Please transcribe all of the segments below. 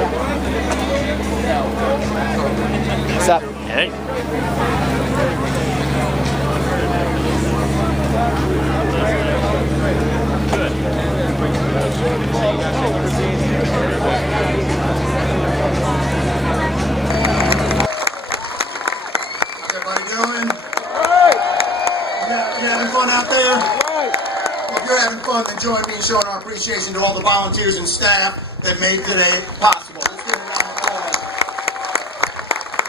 What's up? Hey. Good. How's everybody doing? You having fun out there? Well, if you're having fun, then join me in showing our appreciation to all the volunteers and staff that made today possible. Let's give a round of applause.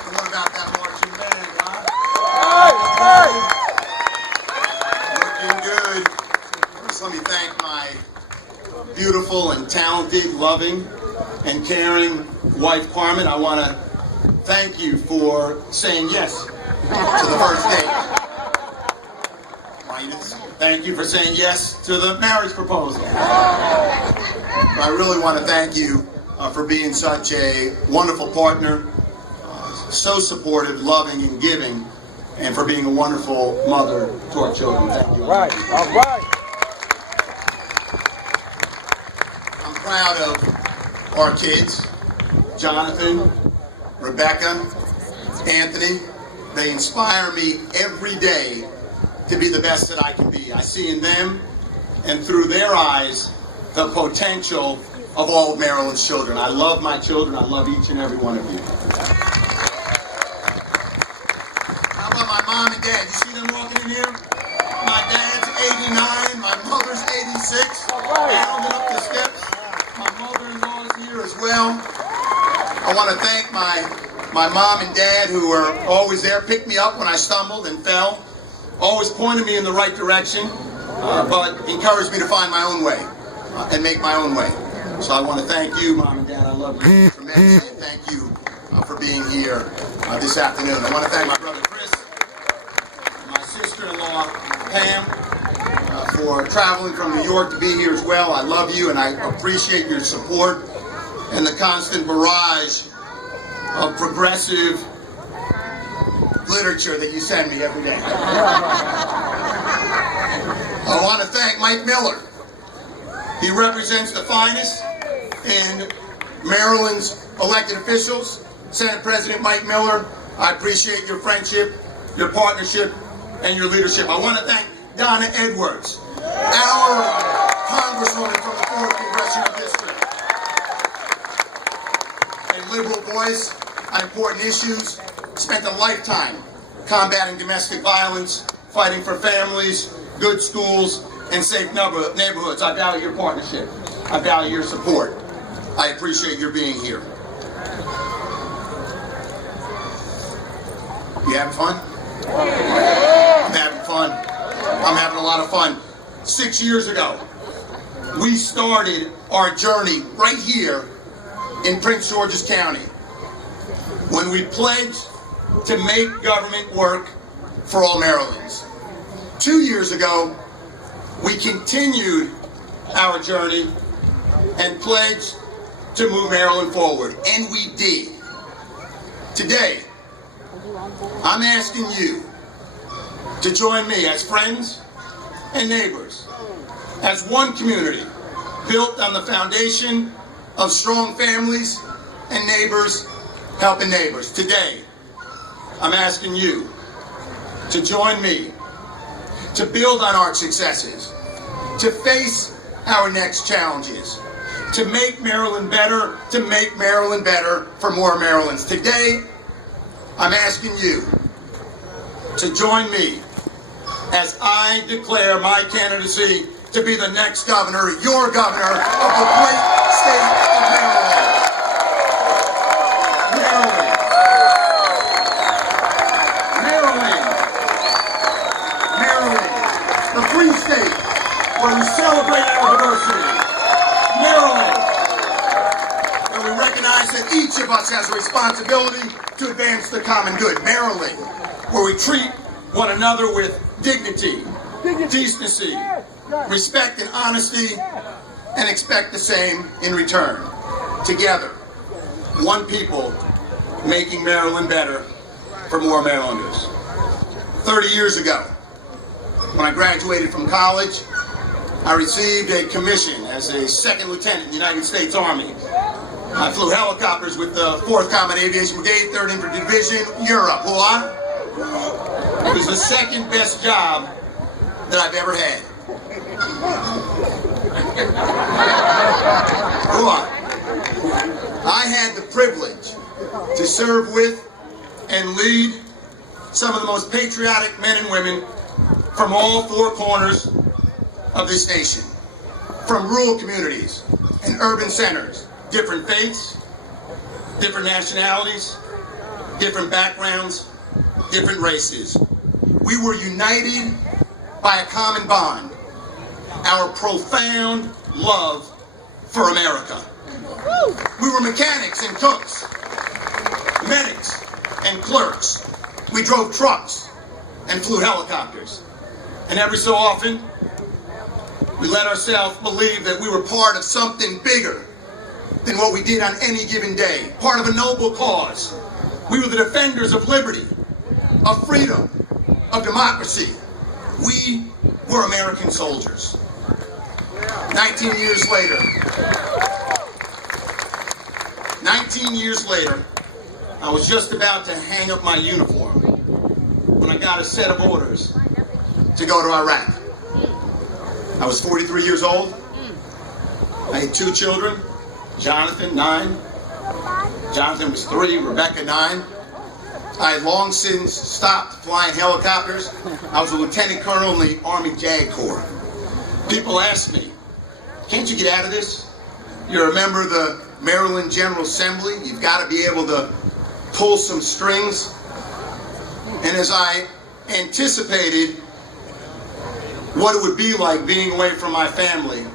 And what about that marching band, huh? Looking good. First, let me thank my beautiful and talented, loving, and caring wife, Carmen. I want to thank you for saying yes to the first date. Thank you for saying yes to the marriage proposal. I really want to thank you for being such a wonderful partner, so supportive, loving, and giving, and for being a wonderful mother to our children. Thank you. All right. I'm proud of our kids, Jonathan, Rebecca, Anthony. They inspire me every day to be the best that I can be. I see in them and through their eyes the potential of all of Maryland's children. I love my children. I love each and every one of you. How about my mom and dad? You see them walking in here? My dad's 89, my mother's 86. Rounding up the steps. My mother-in-law is here as well. I want to thank my mom and dad who were always there, picked me up when I stumbled and fell. Always pointed me in the right direction, but encouraged me to find my own way and make my own way. So I want to thank you, Mom and Dad. I love you tremendously, and thank you for being here this afternoon. I want to thank my brother Chris, my sister-in-law Pam, for traveling from New York to be here as well. I love you, and I appreciate your support and the constant barrage of progressive literature that you send me every day. I want to thank Mike Miller. He represents the finest in Maryland's elected officials. Senate President Mike Miller, I appreciate your friendship, your partnership, and your leadership. I want to thank Donna Edwards, our Congresswoman from the 4th Congressional District. A liberal voice on important issues. Spent a lifetime combating domestic violence, fighting for families, good schools, and safe neighborhoods. I value your partnership. I value your support. I appreciate your being here. You having fun? I'm having fun. I'm having a lot of fun. 6 years ago, we started our journey right here in Prince George's County when we pledged to make government work for all Marylanders. 2 years ago, we continued our journey and pledged to move Maryland forward, and we did. Today, I'm asking you to join me as friends and neighbors, as one community built on the foundation of strong families and neighbors helping neighbors. Today, I'm asking you to join me to build on our successes, to face our next challenges, to make Maryland better, for more Marylanders. Today, I'm asking you to join me as I declare my candidacy to be the next governor, your governor of the great state of Maryland. The free state where we celebrate our diversity. Maryland, where we recognize that each of us has a responsibility to advance the common good. Maryland, where we treat one another with dignity, decency, respect and honesty, and expect the same in return. Together, one people, making Maryland better for more Marylanders. 30 years ago, when I graduated from college, I received a commission as a second lieutenant in the United States Army. I flew helicopters with the 4th Combat Aviation Brigade, 3rd Infantry Division, Europe. What? It was the second best job that I've ever had. What? I had the privilege to serve with and lead some of the most patriotic men and women from all 4 corners of this nation, from rural communities and urban centers, different faiths, different nationalities, different backgrounds, different races. We were united by a common bond, our profound love for America. We were mechanics and cooks, medics and clerks. We drove trucks and flew helicopters. And every so often, we let ourselves believe that we were part of something bigger than what we did on any given day, part of a noble cause. We were the defenders of liberty, of freedom, of democracy. We were American soldiers. 19 years later, I was just about to hang up my uniform when I got a set of orders to go to Iraq. I was 43 years old. I had 2 children, Jonathan, 9. Jonathan was 3, Rebecca, 9. I had long since stopped flying helicopters. I was a lieutenant colonel in the Army JAG Corps. People asked me, can't you get out of this? You're a member of the Maryland General Assembly. You've got to be able to pull some strings. And as I anticipated what it would be like being away from my family,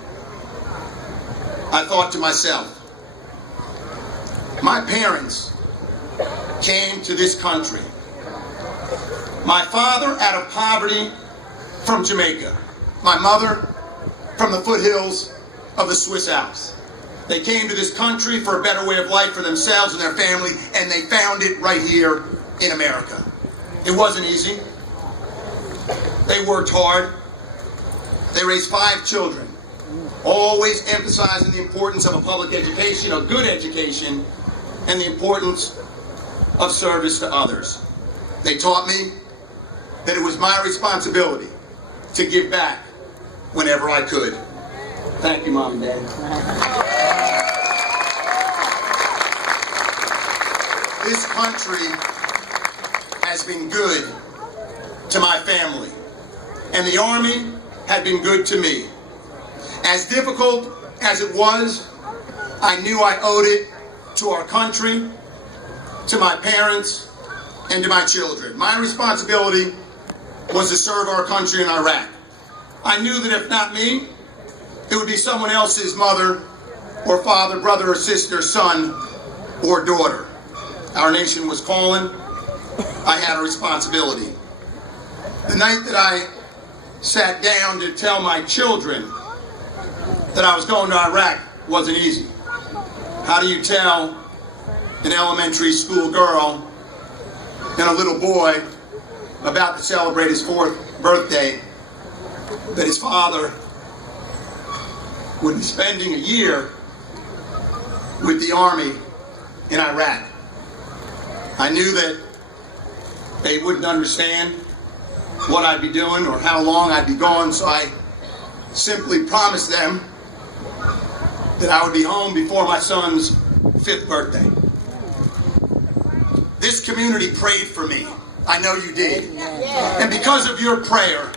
I thought to myself, my parents came to this country. My father out of poverty from Jamaica. My mother from the foothills of the Swiss Alps. They came to this country for a better way of life for themselves and their family, and they found it right here in America. It wasn't easy. They worked hard. They raised 5 children, always emphasizing the importance of a public education, a good education, and the importance of service to others. They taught me that it was my responsibility to give back whenever I could. Thank you, Mom and Dad. This country has been good to my family, and the Army had been good to me. As difficult as it was, I knew I owed it to our country, to my parents, and to my children. My responsibility was to serve our country in Iraq. I knew that if not me, it would be someone else's mother or father, brother or sister, son or daughter. Our nation was calling. I had a responsibility. The night that I sat down to tell my children that I was going to Iraq wasn't easy. How do you tell an elementary school girl and a little boy about to celebrate his 4th birthday that his father would be spending a year with the Army in Iraq? I knew that they wouldn't understand what I'd be doing or how long I'd be gone, so I simply promised them that I would be home before my son's 5th birthday. This community prayed for me. I know you did. And because of your prayer,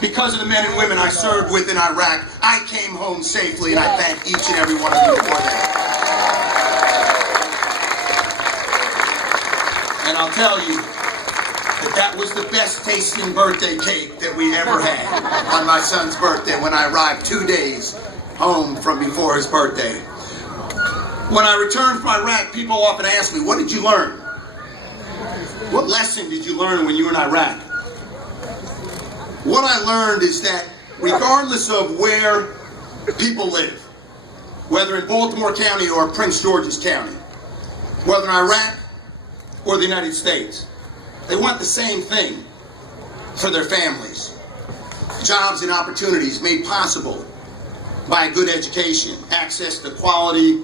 because of the men and women I served with in Iraq, I came home safely, and I thank each and every one of you for that. And I'll tell you that that was the best tasting birthday cake that we ever had on my son's birthday when I arrived 2 days home from before his birthday. When I returned from Iraq, people often ask me, what did you learn? What lesson did you learn when you were in Iraq? What I learned is that regardless of where people live, whether in Baltimore County or Prince George's County, whether in Iraq or the United States, they want the same thing for their families. Jobs and opportunities made possible by a good education, access to quality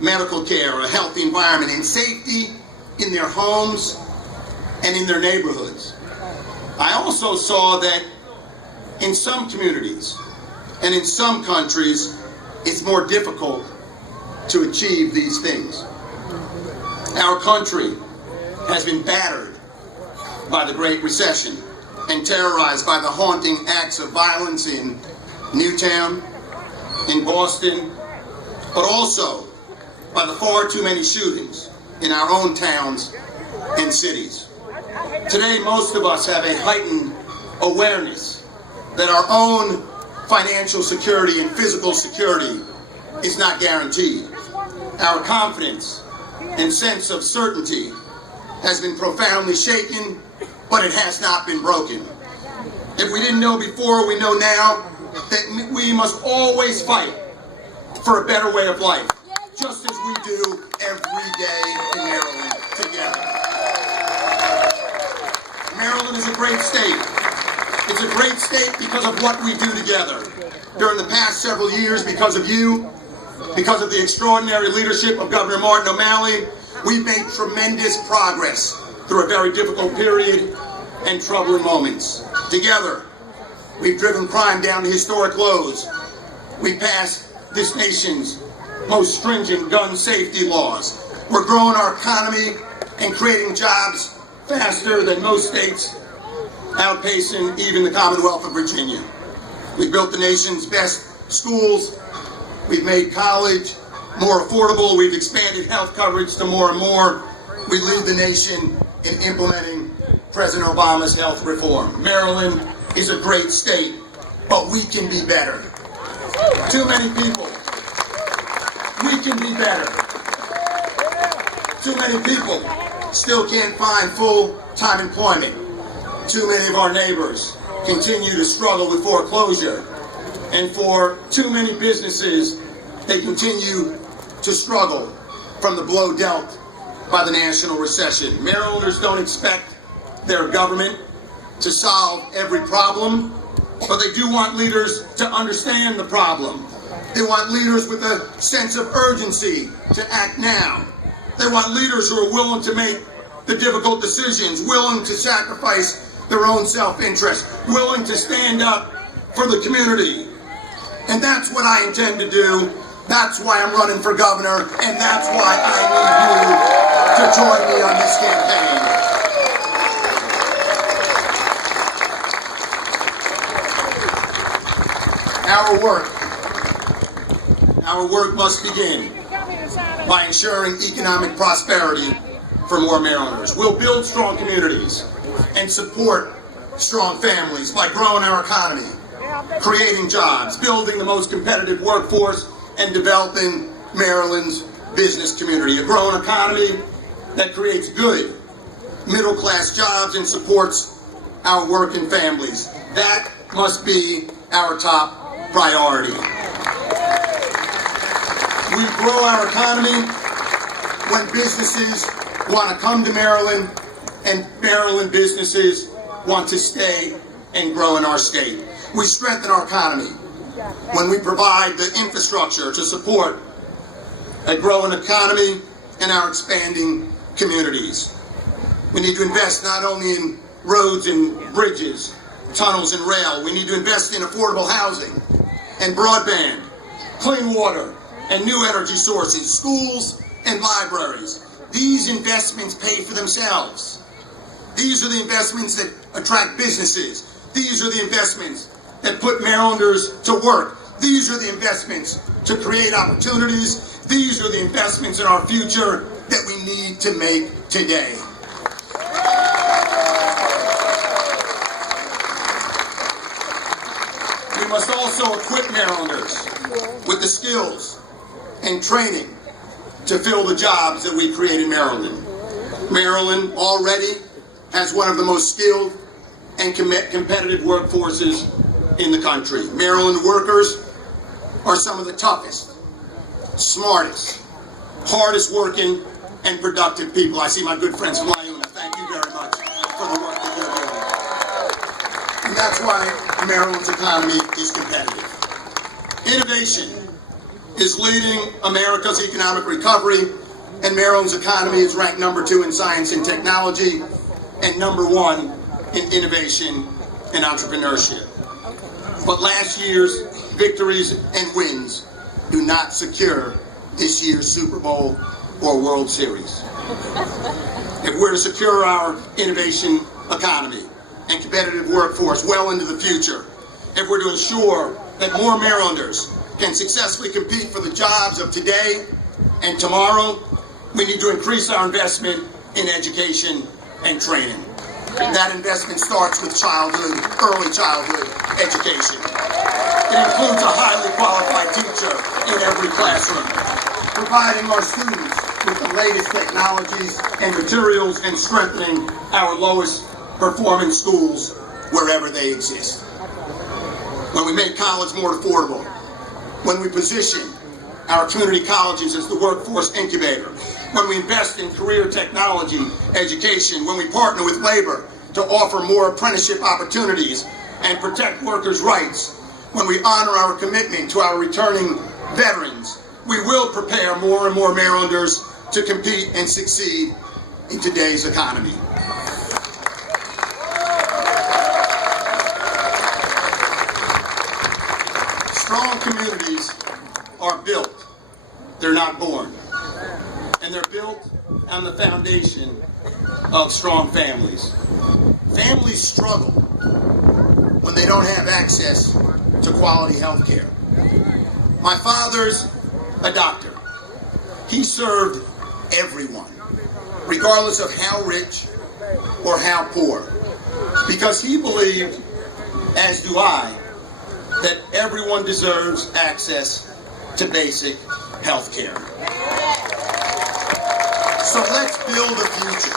medical care, a healthy environment, and safety in their homes and in their neighborhoods. I also saw that in some communities and in some countries, it's more difficult to achieve these things. Our country has been battered by the Great Recession and terrorized by the haunting acts of violence in Newtown, in Boston, but also by the far too many shootings in our own towns and cities. Today, most of us have a heightened awareness that our own financial security and physical security is not guaranteed. Our confidence and sense of certainty has been profoundly shaken, but it has not been broken. If we didn't know before, we know now that we must always fight for a better way of life, just as we do every day in Maryland together. Maryland is a great state. It's a great state because of what we do together. During the past several years, because of you, because of the extraordinary leadership of Governor Martin O'Malley, we've made tremendous progress through a very difficult period and troubling moments. Together, we've driven crime down to historic lows. We passed this nation's most stringent gun safety laws. We're growing our economy and creating jobs faster than most states, outpacing even the Commonwealth of Virginia. We've built the nation's best schools. We've made college more affordable. We've expanded health coverage to more and more. We lead the nation in implementing President Obama's health reform. Maryland is a great state, but we can be better. Too many people. We can be better. Too many people still can't find full-time employment. Too many of our neighbors continue to struggle with foreclosure. And for too many businesses, they continue to struggle from the blow dealt by the national recession. Marylanders don't expect their government to solve every problem, but they do want leaders to understand the problem. They want leaders with a sense of urgency to act now. They want leaders who are willing to make the difficult decisions, willing to sacrifice their own self-interest, willing to stand up for the community. And that's what I intend to do. That's why I'm running for governor, and that's why I need you to join me on this campaign. Our work must begin by ensuring economic prosperity for more Marylanders. We'll build strong communities and support strong families by growing our economy, creating jobs, building the most competitive workforce, and developing Maryland's business community. A growing economy that creates good middle-class jobs and supports our working families. That must be our top priority. We grow our economy when businesses want to come to Maryland and Maryland businesses want to stay and grow in our state. We strengthen our economy when we provide the infrastructure to support a growing economy and our expanding communities. We need to invest not only in roads and bridges, tunnels and rail. We need to invest in affordable housing and broadband, clean water and new energy sources, schools and libraries. These investments pay for themselves. These are the investments that attract businesses. These are the investments that put Marylanders to work. These are the investments to create opportunities. These are the investments in our future that we need to make today. We must also equip Marylanders with the skills and training to fill the jobs that we create in Maryland. Maryland already has one of the most skilled and competitive workforces in the country. Maryland workers are some of the toughest, smartest, hardest working, and productive people. I see my good friends from Lyuna. Thank you very much for the work that you're doing. And that's why Maryland's economy is competitive. Innovation is leading America's economic recovery, and Maryland's economy is ranked #2 in science and technology and #1 in innovation and entrepreneurship. But last year's victories and wins do not secure this year's Super Bowl or World Series. If we're to secure our innovation economy and competitive workforce well into the future, if we're to ensure that more Marylanders can successfully compete for the jobs of today and tomorrow, we need to increase our investment in education and training. That investment starts with early childhood education. It includes a highly qualified teacher in every classroom, providing our students with the latest technologies and materials and strengthening our lowest performing schools wherever they exist. When we make college more affordable, when we position our community colleges as the workforce incubator, when we invest in career technology education, when we partner with labor to offer more apprenticeship opportunities and protect workers' rights, when we honor our commitment to our returning veterans, we will prepare more and more Marylanders to compete and succeed in today's economy. Strong communities are built, they're not born. And they're built on the foundation of strong families. Families struggle when they don't have access to quality health care. My father's a doctor. He served everyone, regardless of how rich or how poor, because he believed, as do I, that everyone deserves access to basic health care. So let's build a future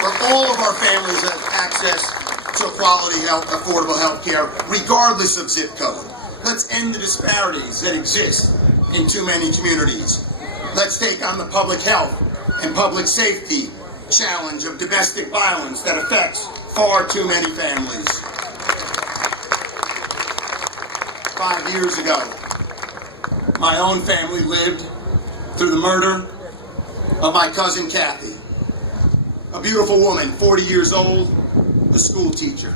where all of our families have access to quality affordable health care, regardless of zip code. Let's end the disparities that exist in too many communities. Let's take on the public health and public safety challenge of domestic violence that affects far too many families. 5 years ago, my own family lived through the murder of my cousin Kathy, a beautiful woman, 40 years old, a school teacher,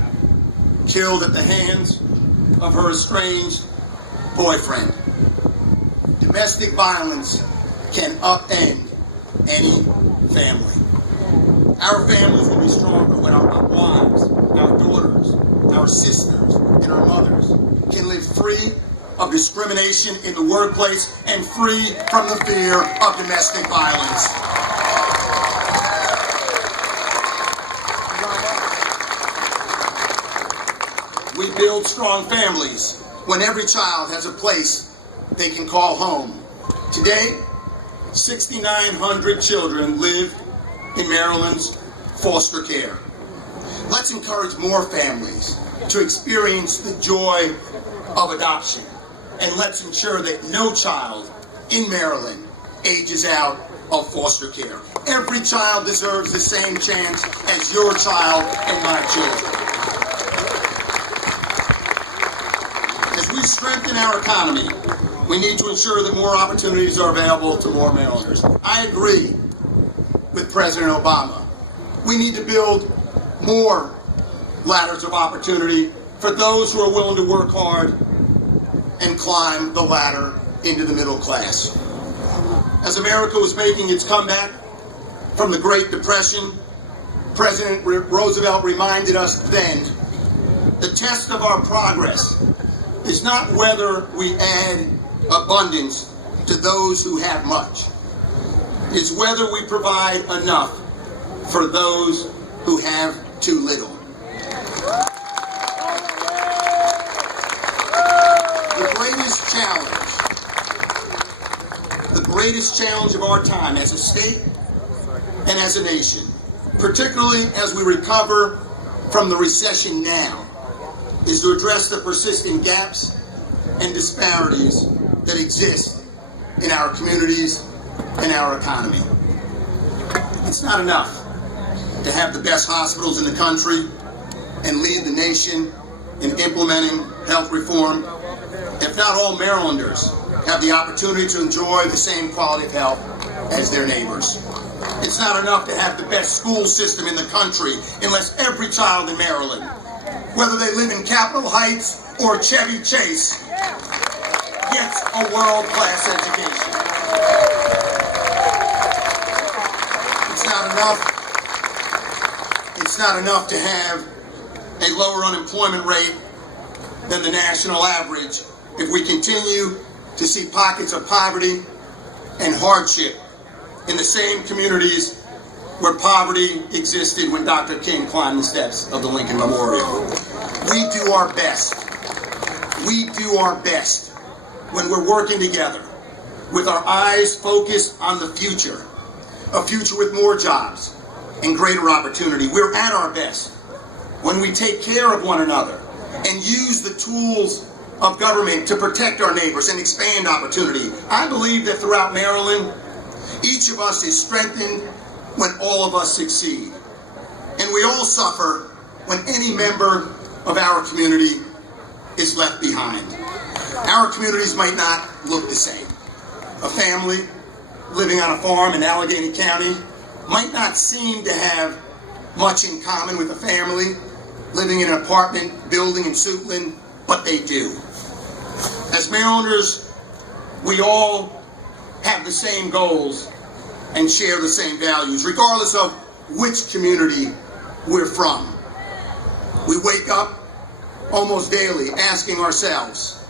killed at the hands of her estranged boyfriend. Domestic violence can upend any family. Our families will be stronger when our wives, our daughters, our sisters, and our mothers can live free of discrimination in the workplace and free from the fear of domestic violence. We build strong families when every child has a place they can call home. Today, 6,900 children live in Maryland's foster care. Let's encourage more families to experience the joy of adoption. And let's ensure that no child in Maryland ages out of foster care. Every child deserves the same chance as your child and my children. As we strengthen our economy, we need to ensure that more opportunities are available to more Marylanders. I agree with President Obama. We need to build more ladders of opportunity for those who are willing to work hard and climb the ladder into the middle class. As America was making its comeback from the Great Depression, President Roosevelt reminded us then, the test of our progress is not whether we add abundance to those who have much. It's whether we provide enough for those who have too little. The greatest challenge of our time as a state and as a nation, particularly as we recover from the recession now, is to address the persisting gaps and disparities that exist in our communities and our economy. It's not enough to have the best hospitals in the country and lead the nation in implementing health reform if not all Marylanders have the opportunity to enjoy the same quality of health as their neighbors. It's not enough to have the best school system in the country unless every child in Maryland, whether they live in Capitol Heights or Chevy Chase, gets a world-class education. It's not enough to have a lower unemployment rate than the national average if we continue to see pockets of poverty and hardship in the same communities where poverty existed when Dr. King climbed the steps of the Lincoln Memorial. We do our best. We do our best when we're working together with our eyes focused on the future, a future with more jobs and greater opportunity. We're at our best when we take care of one another and use the tools of government to protect our neighbors and expand opportunity. I believe that throughout Maryland, each of us is strengthened when all of us succeed. And we all suffer when any member of our community is left behind. Our communities might not look the same. A family living on a farm in Allegheny County might not seem to have much in common with a family living in an apartment building in Suitland, but they do. As Marylanders, we all have the same goals and share the same values, regardless of which community we're from. We wake up almost daily asking ourselves,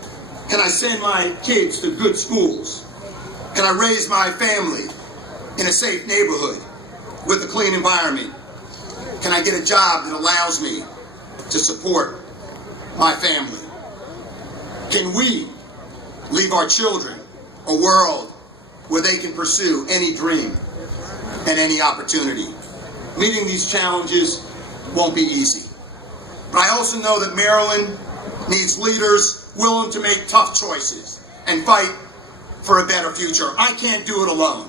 can I send my kids to good schools? Can I raise my family in a safe neighborhood with a clean environment? Can I get a job that allows me to support my family? Can we leave our children a world where they can pursue any dream and any opportunity? Meeting these challenges won't be easy. But I also know that Maryland needs leaders willing to make tough choices and fight for a better future. I can't do it alone.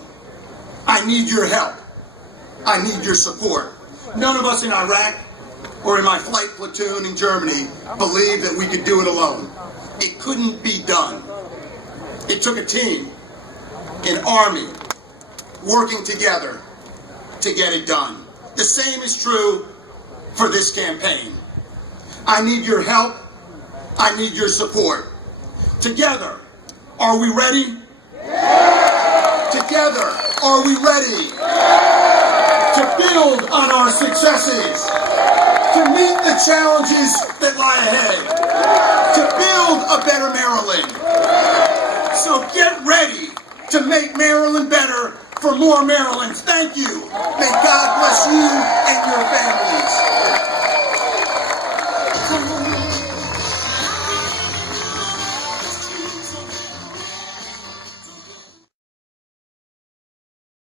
I need your help. I need your support. None of us in Iraq or in my flight platoon in Germany believed that we could do it alone. It couldn't be done. It took a team, an army, working together to get it done. The same is true for this campaign. I need your help. I need your support. Together, are we ready? Yeah! Together, are we ready? Yeah! To build on our successes, to meet the challenges that lie ahead, to build a better Maryland. So get ready to make Maryland better for more Marylanders. Thank you. May